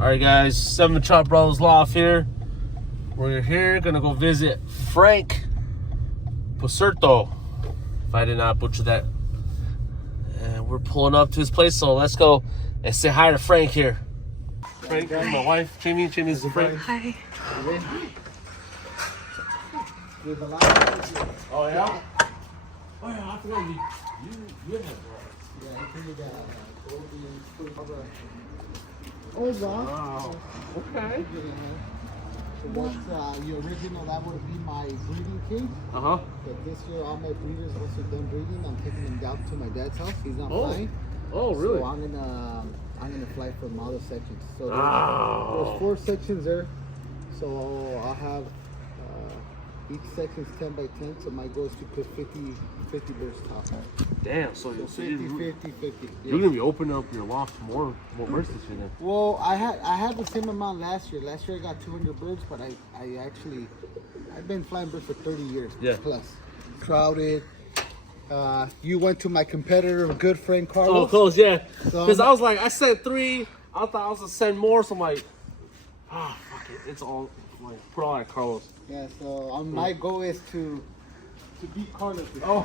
Alright guys, 7 Cha Brothers Loft here. We're here gonna go visit Frank Basurto, if I did not butcher that. And we're pulling up to his place, so let's go and say hi to Frank here. Frank, my wife, Jamie. Jamie's the Frank. Hi. Oh yeah? Oh yeah, I forgot you have Oh, wow. Okay. What's the original? That would be my breeding cage. Uh-huh. But this year, all my breeders, once they're done breeding, I'm taking them down to my dad's house. He's not Oh. flying. Oh, really? So I'm gonna fly from all the sections. So Oh. there's 4 sections there. So I'll have each section's 10 by 10. So my goal is to put 50 birds top. Damn, so 50. you're gonna be opening up your loft to more birds this year then. Well, I had the same amount last year. Last year I got 200 birds, but I've been flying birds for 30 years plus. Crowded. You went to my competitor, good friend Carlos. Oh, close, yeah. So Because I was like, I said 3. I thought I was gonna send more, so I'm like, fuck it. It's all like put all that Carlos. Yeah. So my goal is to beat Carlos. Oh.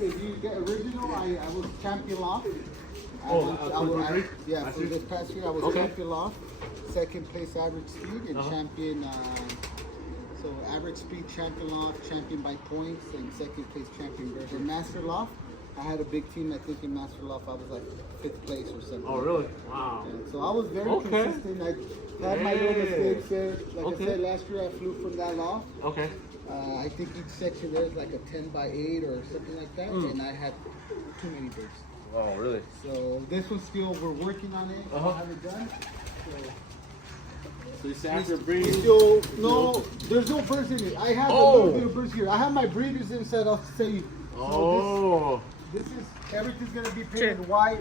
If you get original, I was champion loft. For this past year I was champion loft, second place average speed, and champion. So average speed champion loft, champion by points, and second place champion bird. In master loft, I had a big team. I think in master loft I was like 5th place or something. Oh really? Wow. Yeah, so I was very consistent. I had my little mistakes there. Like I said, last year I flew from that loft. Okay. I think each section there is like a 10 by 8 or something like that, and I had too many birds. Oh really? So this one still, we're working on it. I have it done. So you say after breeding? No, there's no birds in it. I have a little bit of birds here. I have my breeders inside. I'll say you. So this is, everything's gonna be painted white.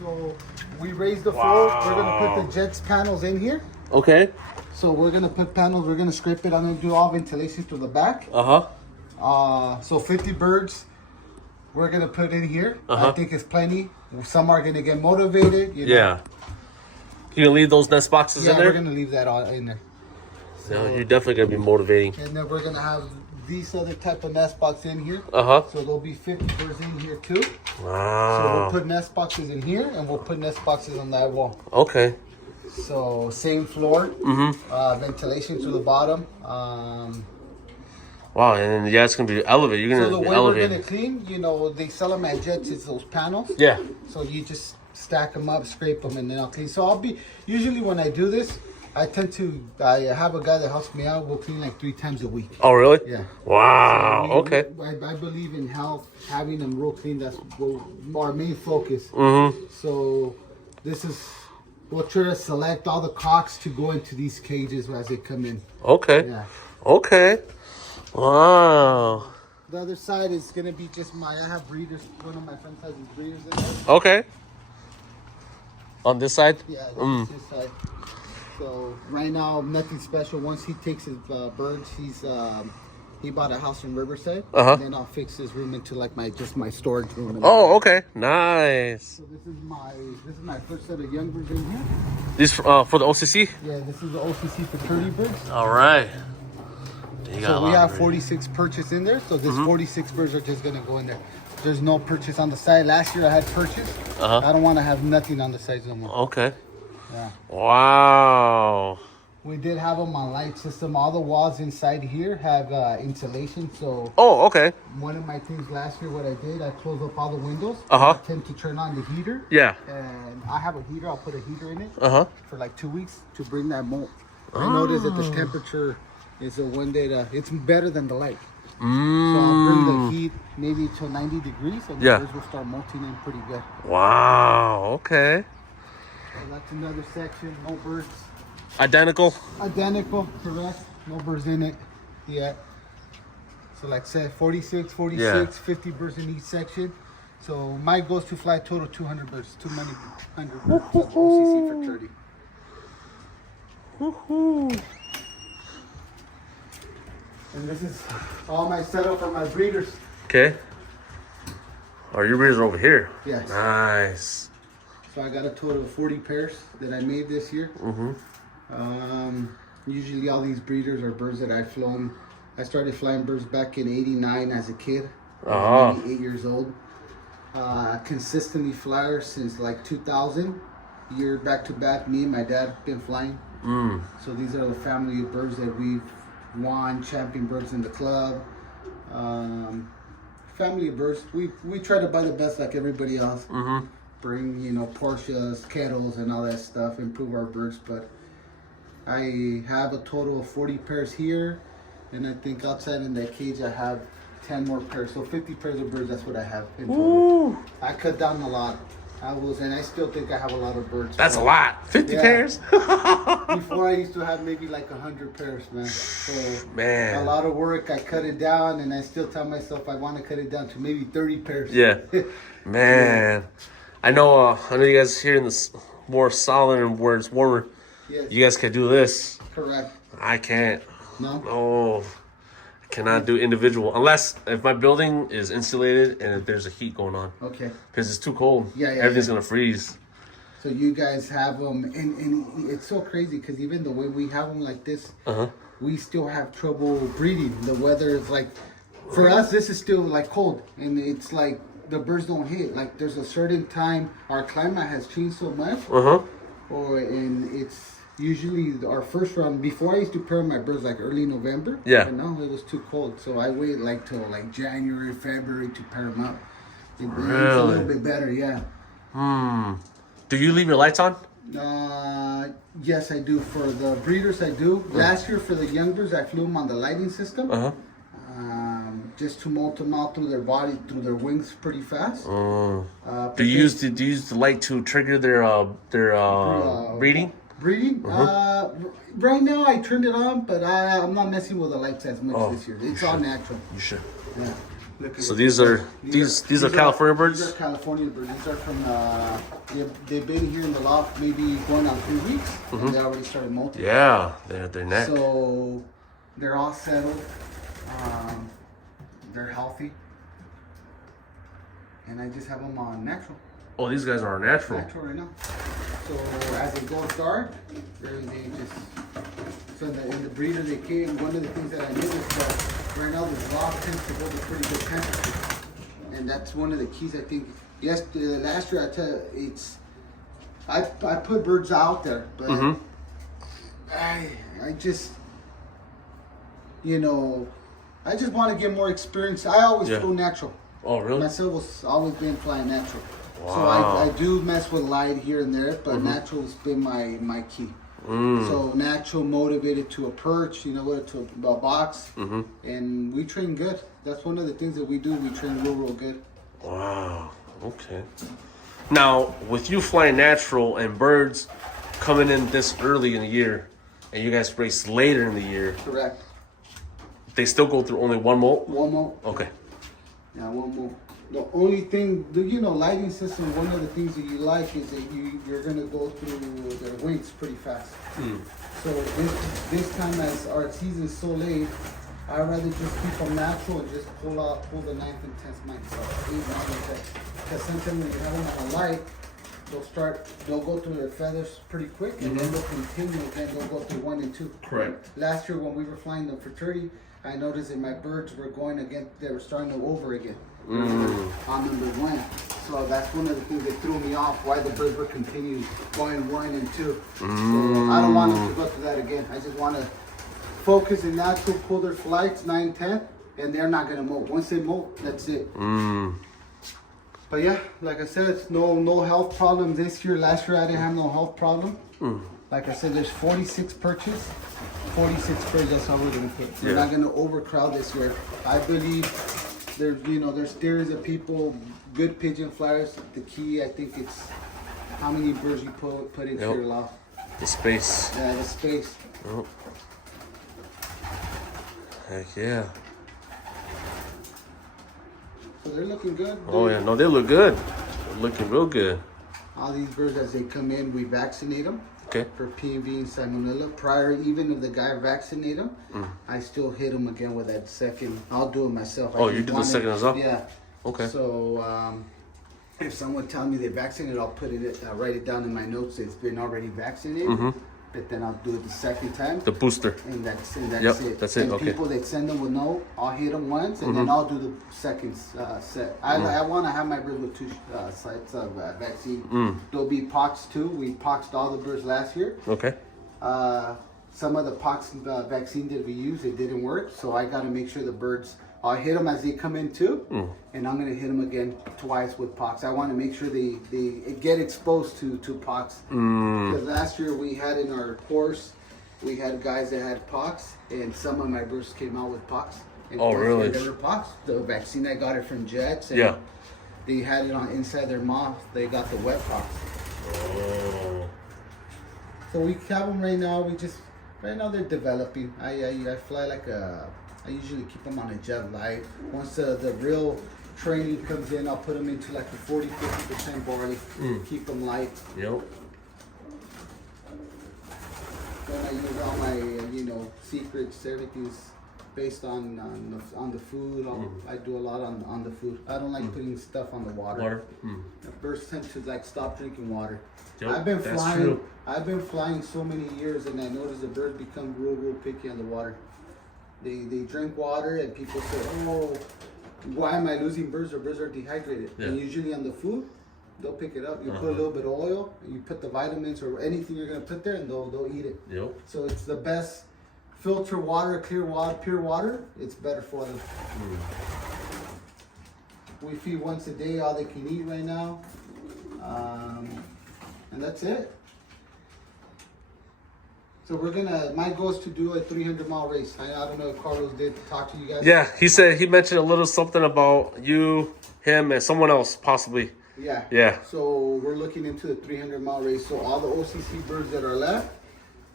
So we raised the floor. We're gonna put the Jets panels in here. Okay. So we're gonna put panels. We're gonna scrape it. I'm gonna do all ventilation to the back. So 50 birds. We're gonna put in here. I think it's plenty. Some are gonna get motivated. You know. Yeah. You gonna leave those nest boxes in there? Yeah, we're gonna leave that all in there. So, you're definitely gonna be motivating. And then we're gonna have these other type of nest boxes in here. So there'll be 50 birds in here too. Wow. So we'll put nest boxes in here, and we'll put nest boxes on that wall. Okay. So same floor. Ventilation to the bottom. Wow, and then, it's gonna be elevated. You're gonna so the way elevate. we're gonna clean, they sell them at Jets. It's those panels. Yeah. So you just stack them up, scrape them, and then I'll clean. So usually when I do this, I have a guy that helps me out. We'll clean like 3 times a week. Oh really? Yeah. Wow. So okay. I believe in health, having them real clean. That's our main focus. So we'll try to select all the cocks to go into these cages as they come in. Okay. Yeah. Okay. Wow. The other side is gonna be just I have breeders. One of my friends has his breeders in there. Okay. On this side? Yeah, this side. So right now, nothing special. Once he takes his birds, he bought a house in Riverside. And then I'll fix his room into like my storage room. Oh, okay. Nice. So this is my first set of young birds in here. These for the OCC? Yeah, this is the OCC Futurity birds. All right. So we have 46 purchase in there. So this 46 birds are just gonna go in there. There's no purchase on the side. Last year I had purchase. I don't want to have nothing on the sides no more. Okay. Yeah. Wow. We did have them on light system. All the walls inside here have insulation. So. Oh, okay. One of my things last year, what I did, I closed up all the windows. I tend to turn on the heater. Yeah. And I have a heater. I'll put a heater in it. For like 2 weeks to bring that mold. I noticed that the temperature is one day it's better than the light. So I'll bring the heat maybe to 90 degrees, and the birds will start molting in pretty good. Wow. Okay. So that's another section. No birds. Identical. Correct. No birds in it yet. So like I said, 46, 50 birds in each section. So my goal is to fly a total 200 birds. 200 birds. OCC Futurity. And this is all my setup for my breeders. Okay. Oh, your breeders are over here. Yes. Nice. So I got a total of 40 pairs that I made this year. Usually all these breeders are birds that I've flown. I started flying birds back in '89 as a kid. I was maybe 8 years old. Consistently flyer since like 2000. Year back to back, me and my dad been flying. So these are the family of birds that we've won champion birds in the club. Family of birds. We try to buy the best like everybody else. Bring, you know, Porsches, kettles, and all that stuff, improve our birds. But I have a total of 40 pairs here, and I think outside in that cage I have 10 more pairs. So 50 pairs of birds, that's what I have in total. I cut down a lot. And I still think I have a lot of birds. That's a lot. 50 pairs? Before I used to have maybe like 100 pairs, man. So a lot of work. I cut it down, and I still tell myself I want to cut it down to maybe 30 pairs. Yeah. Man. I know you guys here in this more solid and where it's warmer. Yes. You guys can do this. Correct. I can't. No? Oh. I cannot do individual. Unless if my building is insulated and if there's a heat going on. Okay. Because it's too cold. Yeah. Everything's going to freeze. So you guys have them, and it's so crazy because even the way we have them like this, we still have trouble breeding. The weather is like, for us, this is still like cold, and it's like the birds don't hit. Like there's a certain time our climate has changed so much, and it's usually our first round. Before I used to pair my birds like early November. Yeah. But now it was too cold, so I wait like till like January, February to pair them up. It's a little bit better, yeah. Do you leave your lights on? Yes, I do. For the breeders, I do. Last year, for the young birds, I flew them on the lighting system. Just to molt them out through their body, through their wings, pretty fast. Do you use the light to trigger their breeding? Breeding? Right now, I turned it on, but I'm not messing with the lights as much this year. It's all natural. You should. Yeah. So these are California birds? These are California birds. These are from, they've been here in the loft maybe going on 3 weeks, and they already started molting. Yeah, they're at their neck. So they're all settled. They're healthy. And I just have them on natural. Oh, these guys are natural. Natural right now. So as it goes dark, they just, so in the breeder they came, one of the things that I noticed that right now this loft tends to hold a pretty good temperature. And that's one of the keys, I think. Last year, I tell you, it's, I put birds out there, but I just, you know, I just want to get more experience. I always flew natural. Oh, really? Myself was always been flying natural. Wow. So I do mess with light here and there, but natural has been my key. So natural motivated to a perch, you know what, to a box, and we train good. That's one of the things that we do. We train real good. Wow. Okay. Now, with you flying natural and birds coming in this early in the year, and you guys race later in the year, Correct. they still go through only one molt? One molt. Okay. Yeah, one molt. The only thing, lighting system, one of the things that you like is that you're going to go through their wings pretty fast. So this time, as our season's so late, I'd rather just keep them natural and just pull the 9th and 10th mic. Because sometimes when you have them on a light, they'll go through their feathers pretty quick, and then they'll continue, and they'll go through 1 and 2. Correct. Last year when we were flying the Futurity, I noticed that my birds were going again, they were starting to over again. On number 1. So that's one of the things that threw me off, why the birds were continuing going 1 and 2. So I don't want them to go through that again. I just want to focus and natural, pull their flights 9, 10, and they're not going to molt. Once they molt, that's it. But yeah, like I said, no health problems this year. Last year I didn't have no health problem. Like I said, there's 46 perches. 46 birds, that's all we're going to put. We're not going to overcrowd this year. I believe there's theories of people, good pigeon flyers. The key, I think, it's how many birds you put into your loft. The space. Yeah, the space. Oh. Heck yeah. So they're looking good. Oh yeah, no, they look good. They're looking real good. All these birds, as they come in, we vaccinate them. Okay. For PMV and salmonella. Prior, even if the guy vaccinate them, I still hit them again with that second. I'll do it myself. Oh, you do the second as well? Yeah. Okay. So if someone tells me they're vaccinated, I'll put it, write it down in my notes. It's been already vaccinated. But then I'll do it the second time. The booster. And that's it. That's it. And Okay. people that send them will know. I'll hit them once, and then I'll do the second set. I want to have my birds with 2 sites of vaccine. There'll be pox too. We poxed all the birds last year. Okay. Some of the pox vaccine that we used, it didn't work. So I got to make sure the birds. I'll hit them as they come in too, and I'm gonna hit them again twice with pox. I want to make sure they get exposed to pox. Because last year we had in our course, we had guys that had pox, and some of my birds came out with pox. And really? They were pox. The vaccine, I got it from Jets. And they had it on inside their mouth. They got the wet pox. Oh. So we have them right now. Right now they're developing. I fly like I usually keep them on a jet light. Once the real training comes in, I'll put them into like the 40-50% barley. Keep them light. Yep. Then I use all my secrets. Everything's based on the food. I do a lot on the food. I don't like putting stuff on the water. The birds tend to like stop drinking water. Yep, I've been that's flying. true. I've been flying so many years, and I noticed the birds become real picky on the water. They drink water, and people say, "Oh, why am I losing birds? Or birds are dehydrated." Yeah. And usually on the food, they'll pick it up. You put a little bit of oil, and you put the vitamins or anything you're gonna put there, and they'll eat it. Yep. So it's the best filter water, clear water, pure water. It's better for them. We feed once a day, all they can eat right now, and that's it. So my goal is to do a 300-mile race. I don't know if Carlos did talk to you guys. Yeah, he mentioned a little something about you, him, and someone else possibly. Yeah. Yeah. So we're looking into the 300-mile race. So all the OCC birds that are left,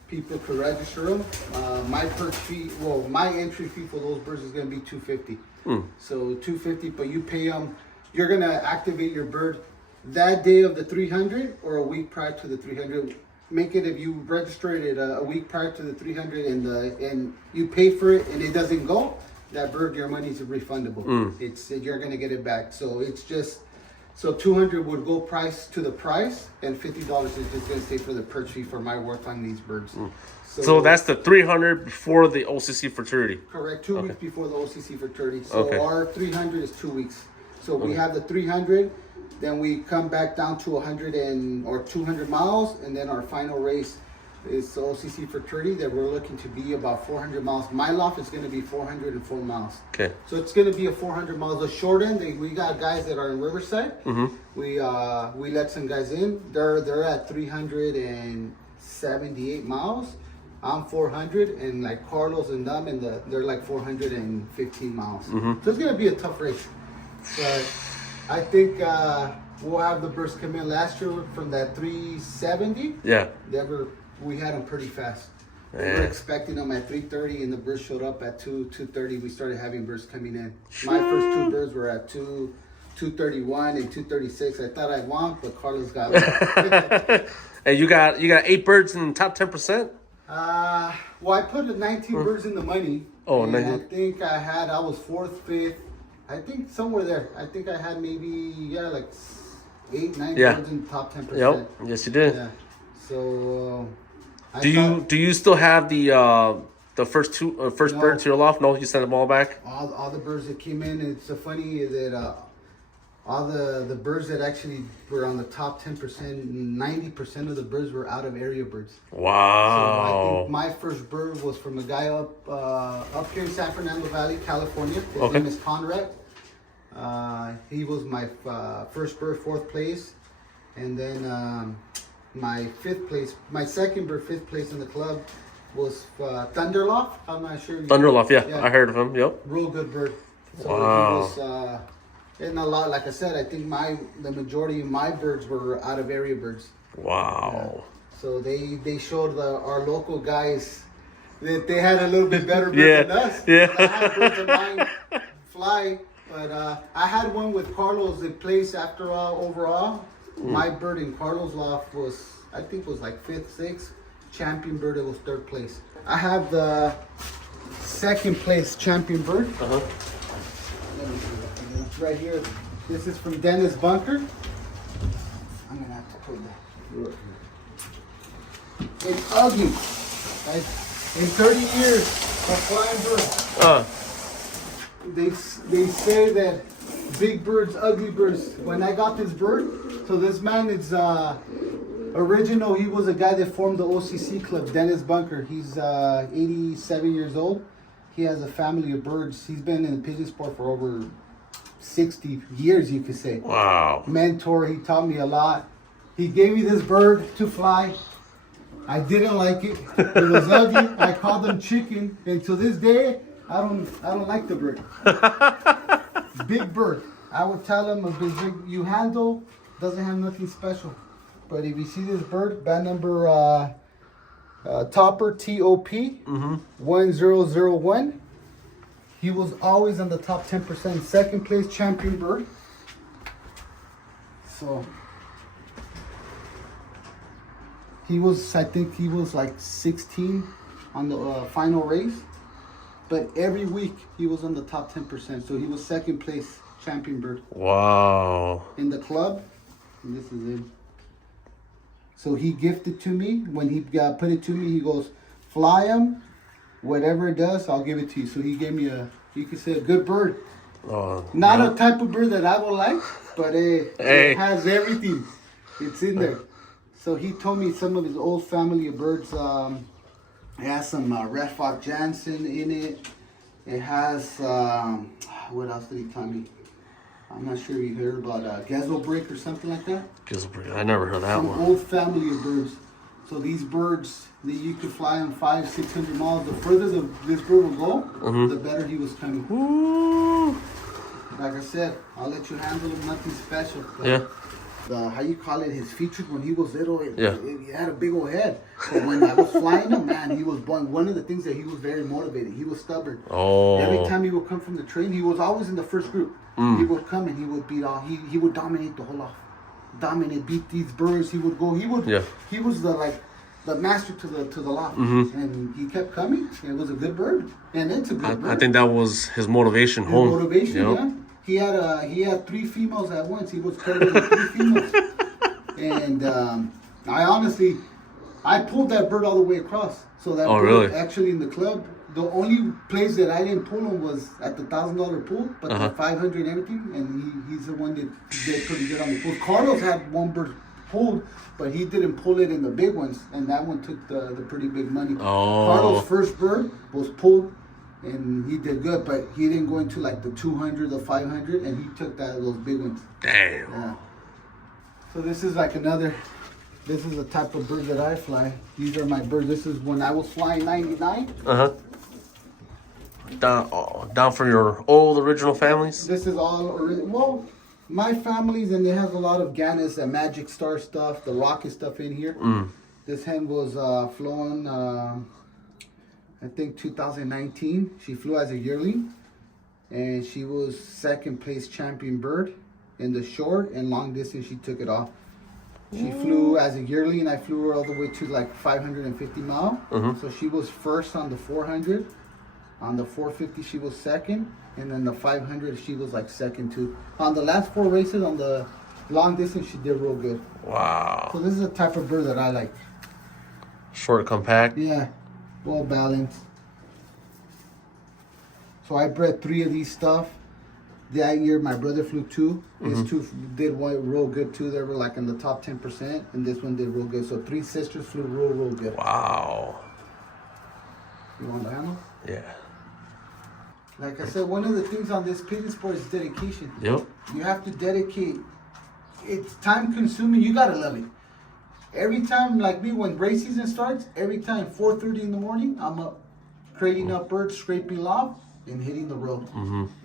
people could register them. My entry fee for those birds is going to be $250. So $250, but you pay them. You're going to activate your bird that day of the 300 or a week prior to the 300. Make it if you register it a week prior to the 300 and you pay for it and it doesn't go, that bird, your money is refundable. You're gonna get it back. So it's just 200 would go price to the price, and $50 is just gonna stay for the perch fee for my work on these birds. So that's the 300 before the OCC Futurity. Correct. 2 weeks before the OCC Futurity. So our 300 is 2 weeks. So we have the 300. Then we come back down to 200 miles, and then our final race is the OCC Futurity that we're looking to be about 400 miles. My loft is going to be 404 miles. Okay. So it's going to be a 400 miles. The short end, we got guys that are in Riverside. We let some guys in. They're at 378 miles. I'm 400, and like Carlos and them, they're like 415 miles. So it's going to be a tough race. But I think we'll have the birds come in. Last year from that 370. Yeah. We had them pretty fast. We were expecting them at 3:30, and the birds showed up at 2:30. We started having birds coming in. My first 2 birds were at 2:31 and 2:36. I thought I'd won, but Carlos got them. And you got 8 birds in the top 10%? Well, I put 19 birds in the money. Oh, and 19. I think I was 4th, 5th. I think somewhere there. I think I had maybe like 8, 9 birds in the top 10%. Yep. Yes, you did. Yeah. So. Do you still have the first birds to your loft? No, you sent them all back. All the birds that came in. It's so funny that all the birds that actually were on the top 10%, 90% of the birds were out of area birds. Wow. So I think my first bird was from a guy up here in San Fernando Valley, California. His name is Conrad. He was my first bird, 4th place. And then my 5th place, my second bird, 5th place in the club was Thunderloft. I'm not sure. Thunderloft, yeah. I heard of him, yep. Real good bird. So wow. He was, and a lot, like I said, I think the majority of my birds were out of area birds. Wow. So they showed our local guys that they had a little bit better bird than us. Yeah. I had birds of mine fly, but I had one with Carlos that placed after overall. My bird in Carlos' loft was like 5th, 6th. Champion bird, it was 3rd place. I have the 2nd place champion bird. Right here. This is from Dennis Bunker. I'm gonna have to put that. It's ugly. Like, in 30 years of flying birds, they say that big birds, ugly birds. When I got this bird, so this man is original. He was a guy that formed the OCC club, Dennis Bunker. He's 87 years old. He has a family of birds. He's been in the pigeon sport for over 60 years, you could say. Wow. Mentor, he taught me a lot. He gave me this bird to fly. I didn't like it. It was ugly. I called him chicken. And to this day, I don't like the bird. Big bird. I would tell him you handle doesn't have nothing special. But if you see this bird, band number Topper TOP 1001. He was always on the top 10%, second place champion bird. So I think he was like 16 on the final race. But every week he was on the top 10%. So he was second place champion bird. Wow. In the club. And this is it. So he gifted to me. When he put it to me, he goes, fly him. Whatever it does, I'll give it to you. So he gave me you could say a good bird. Not a type of bird that I would like, but it has everything. It's in there. So he told me some of his old family of birds. It has some Red Fox Jansen in it. It has, what else did he tell me? I'm not sure you heard about Gezelbrick or something like that. Gezelbrick, I never heard that one. Some old family of birds. So these birds, you could fly them 500-600 miles. The further this bird will go, the better he was coming. Ooh. Like I said, I'll let you handle him, nothing special. Yeah. How you call it, his features when he was little, he had a big old head. But when I was flying him, man, he was born. One of the things that he was very motivated. He was stubborn. Oh. Every time he would come from the train, he was always in the first group. He would come and he would beat all. He would dominate the whole lot. Beat these birds. He would go. He was the master to the loft, and he kept coming. It was a good bird, and it's a good bird. I think that was his motivation home. Yeah. He had 3 females at once. He was carrying 3 females. And I pulled that bird all the way across. So that bird really? Actually in the club, the only place that I didn't pull him was at the $1,000 pool, but the 500 and everything. And he's the one that did pretty good on the pool. Carlos had one bird pulled, but he didn't pull it in the big ones, and that one took the pretty big money. Oh. Carlos' first bird was pulled. And he did good, but he didn't go into like the 200, the 500, and he took those big ones. Damn. Yeah. So this is this is the type of bird that I fly. These are my birds. This is when I was flying 99. Down for your old original families? This is all, well, my families, and it has a lot of Gannis and Magic Star stuff, the rocket stuff in here. This hen was flown, I think 2019. She flew as a yearling, and she was second place champion bird in the short and long distance. She took it off. She flew as a yearling, and I flew her all the way to like 550 miles. So she was first on the 400. On the 450, she was second, and then the 500, she was like second too. On the last 4 races, on the long distance, she did real good. Wow. So this is the type of bird that I like. Short, compact. Yeah. Well balanced. So I bred 3 of these stuff. That year my brother flew 2. His 2 did real good too. They were like in the top 10%, and this one did real good. So 3 sisters flew real good. Wow. You want the handle? Yeah. Like I said, one of the things on this pigeon sport is dedication. Yep. You have to dedicate. It's time consuming. You gotta love it. Every time, like me, when race season starts, every time 4:30 in the morning, I'm up, crating up birds, scraping loft, and hitting the road.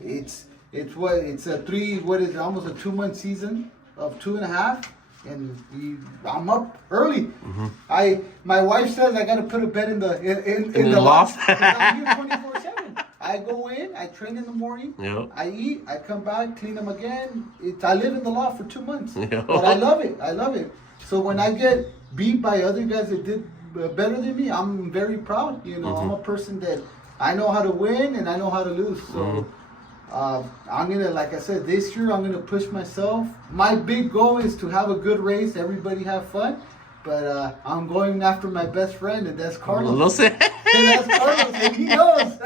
It's almost a 2-month season of 2.5, and I'm up early. My wife says I gotta put a bed in the loft. I'm here 24/7. I go in, I train in the morning, I eat, I come back, clean them again. I live in the loft for 2 months, but I love it. So when I get beat by other guys that did better than me, I'm very proud. I'm a person that I know how to win and I know how to lose. So I'm gonna, like I said, this year I'm gonna push myself. My big goal is to have a good race, everybody have fun. But I'm going after my best friend, and that's Carlos. And that's Carlos, and he knows.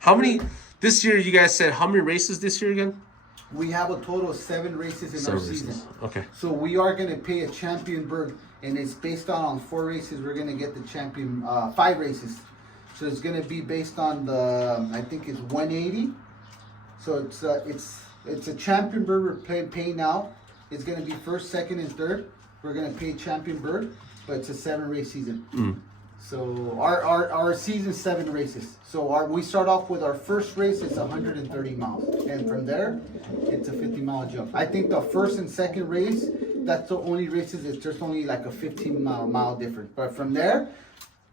How many this year? You guys said how many races this year again? We have a total of 7 races in our season. Okay. So we are gonna pay a champion bird, and it's based on 4 races. We're gonna get the champion 5 races. So it's gonna be based on the I think it's 180. So it's a champion bird we're paying now. It's gonna be first, second, and third. We're gonna pay champion bird, but it's a 7 race season. So our season's 7 races. So we start off with our first race. It's 130 miles, and from there, it's a 50-mile jump. I think the first and second race, that's the only races. There's only like a 15-mile difference. But from there,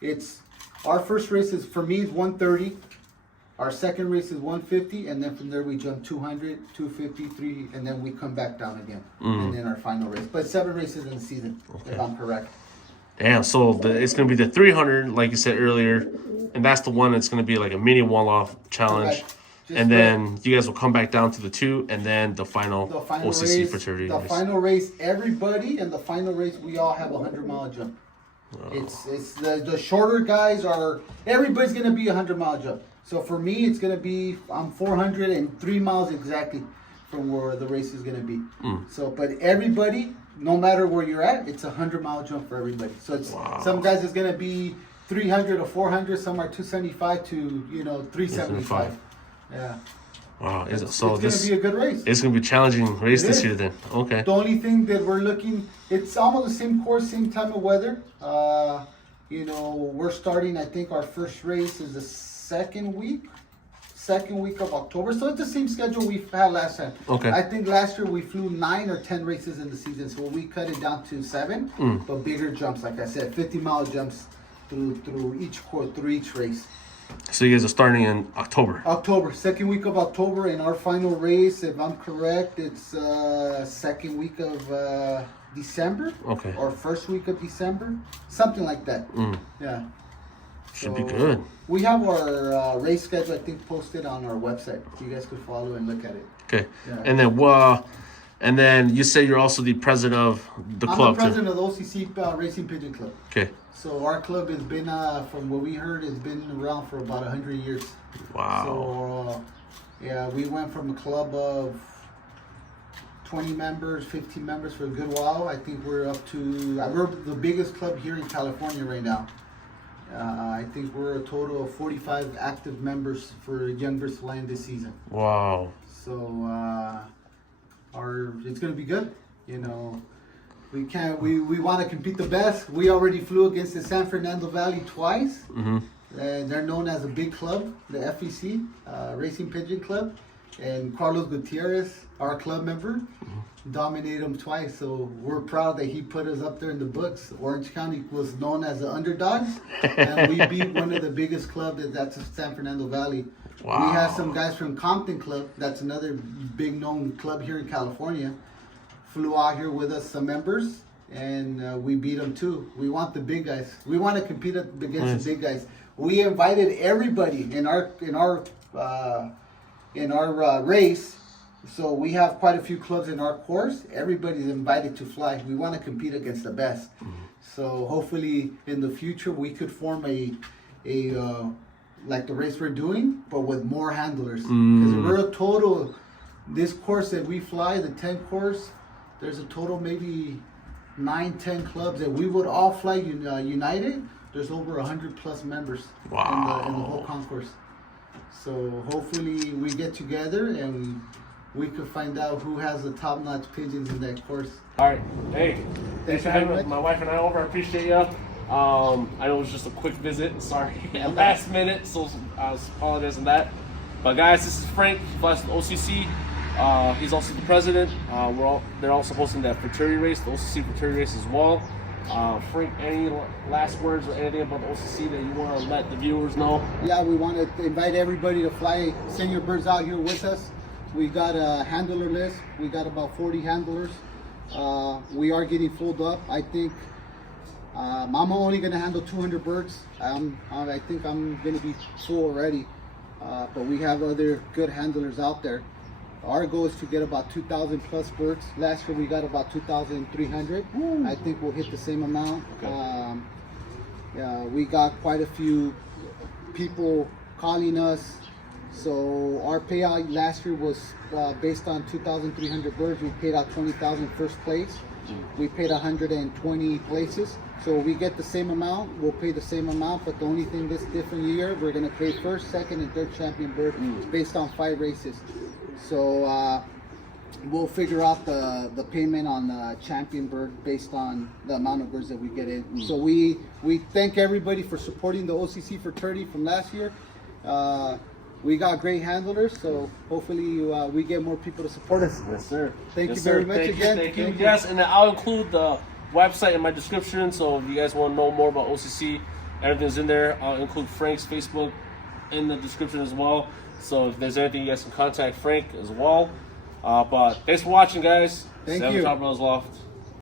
it's our first race is for me is 130. Our second race is 150, and then from there we jump 200, 250, 3, and then we come back down again. And then our final race. But 7 races in the season, if I'm correct. Damn, so it's going to be the 300, like you said earlier, and that's the one that's going to be like a mini one-off challenge. And then you guys will come back down to the 2, and then the final OCC race, Futurity the race. final race, everybody in the final race, we all have a 100-mile jump. Oh. It's the shorter guys are, everybody's going to be a 100-mile jump. So for me, it's going to be, I'm 403 miles exactly from where the race is going to be. So, but everybody, no matter where you're at, it's a 100-mile jump for everybody. So it's some guys it's going to be 300 or 400, some are 275 to 375. Yeah. Wow. It's going to be a good race. It's going to be a challenging race this year then. Okay. The only thing that we're looking, it's almost the same course, same time of weather. We're starting, I think our first race is the second week of October. So it's the same schedule we've had last time. Okay. I think last year we flew 9 or 10 races in the season. So we cut it down to 7, but bigger jumps, like I said, 50-mile jumps through each race. So you guys are starting in October? Second week of October, and our final race, if I'm correct, it's second week of December. Okay. Or first week of December, something like that. Yeah. Should be good. We have our race schedule, I think, posted on our website. You guys could follow and look at it. Okay. Yeah. And then you say you're also the president of the club. I'm the president of the OCC Racing Pigeon Club. Okay. So our club has been, from what we heard, has been around for about 100 years. Wow. So, we went from a club of 20 members, 15 members for a good while. I think we're up to, we're the biggest club here in California right now. I think we're a total of 45 active members for Young Bristolian this season. Wow. So it's going to be good. We want to compete the best. We already flew against the San Fernando Valley twice. They're known as a big club, the FEC, Racing Pigeon Club. And Carlos Gutierrez, our club member, dominated them twice. So we're proud that he put us up there in the books. Orange County was known as the underdogs, and we beat one of the biggest clubs, that's San Fernando Valley. Wow. We have some guys from Compton Club, that's another big known club here in California, flew out here with us, some members, and we beat them too. We want the big guys. We want to compete against the big guys. We invited everybody in our race. So we have quite a few clubs in our course. Everybody's invited to fly. We want to compete against the best. So hopefully in the future we could form a like the race we're doing, but with more handlers. Because we're a total, this course that we fly, the 10 course, there's a total maybe 9-10 clubs that we would all fly united. There's over 100 plus members in the whole concourse. So hopefully we get together and we could find out who has the top-notch pigeons in that course. All right. Hey, thanks for having my wife and I over. I appreciate you. I know it was just a quick visit. Sorry, at last minute, so I apologize on that. But guys, this is Frank. He flies from OCC. He's also the president. They're also hosting that fraternity race, the OCC fraternity race as well. Frank, any last words or anything about the OCC that you want to let the viewers know? Yeah, we want to invite everybody to fly. Send your birds out here with us. We got a handler list. We got about 40 handlers. We are getting filled up. I think I'm only going to handle 200 birds. I think I'm going to be full already. but we have other good handlers out there. Our goal is to get about 2,000 plus birds. Last year we got about 2,300. I think we'll hit the same amount. We got quite a few people calling us. So our payout last year was based on 2,300 birds. We paid out 20,000 first place. We paid 120 places. So we get the same amount, we'll pay the same amount, but the only thing this different year, we're gonna pay first, second, and third champion bird based on 5 races. So we'll figure out the payment on the champion bird based on the amount of birds that we get in. So we thank everybody for supporting the OCC Futurity from last year. We got great handlers, so hopefully we get more people to support us. Yes, sir. Thank you very much again. Thank you. Yes, and I'll include the website in my description, so if you guys want to know more about OCC, everything's in there. I'll include Frank's Facebook in the description as well, so if there's anything, you guys can contact Frank as well. But thanks for watching, guys. Thank you. Cha Brothers Loft.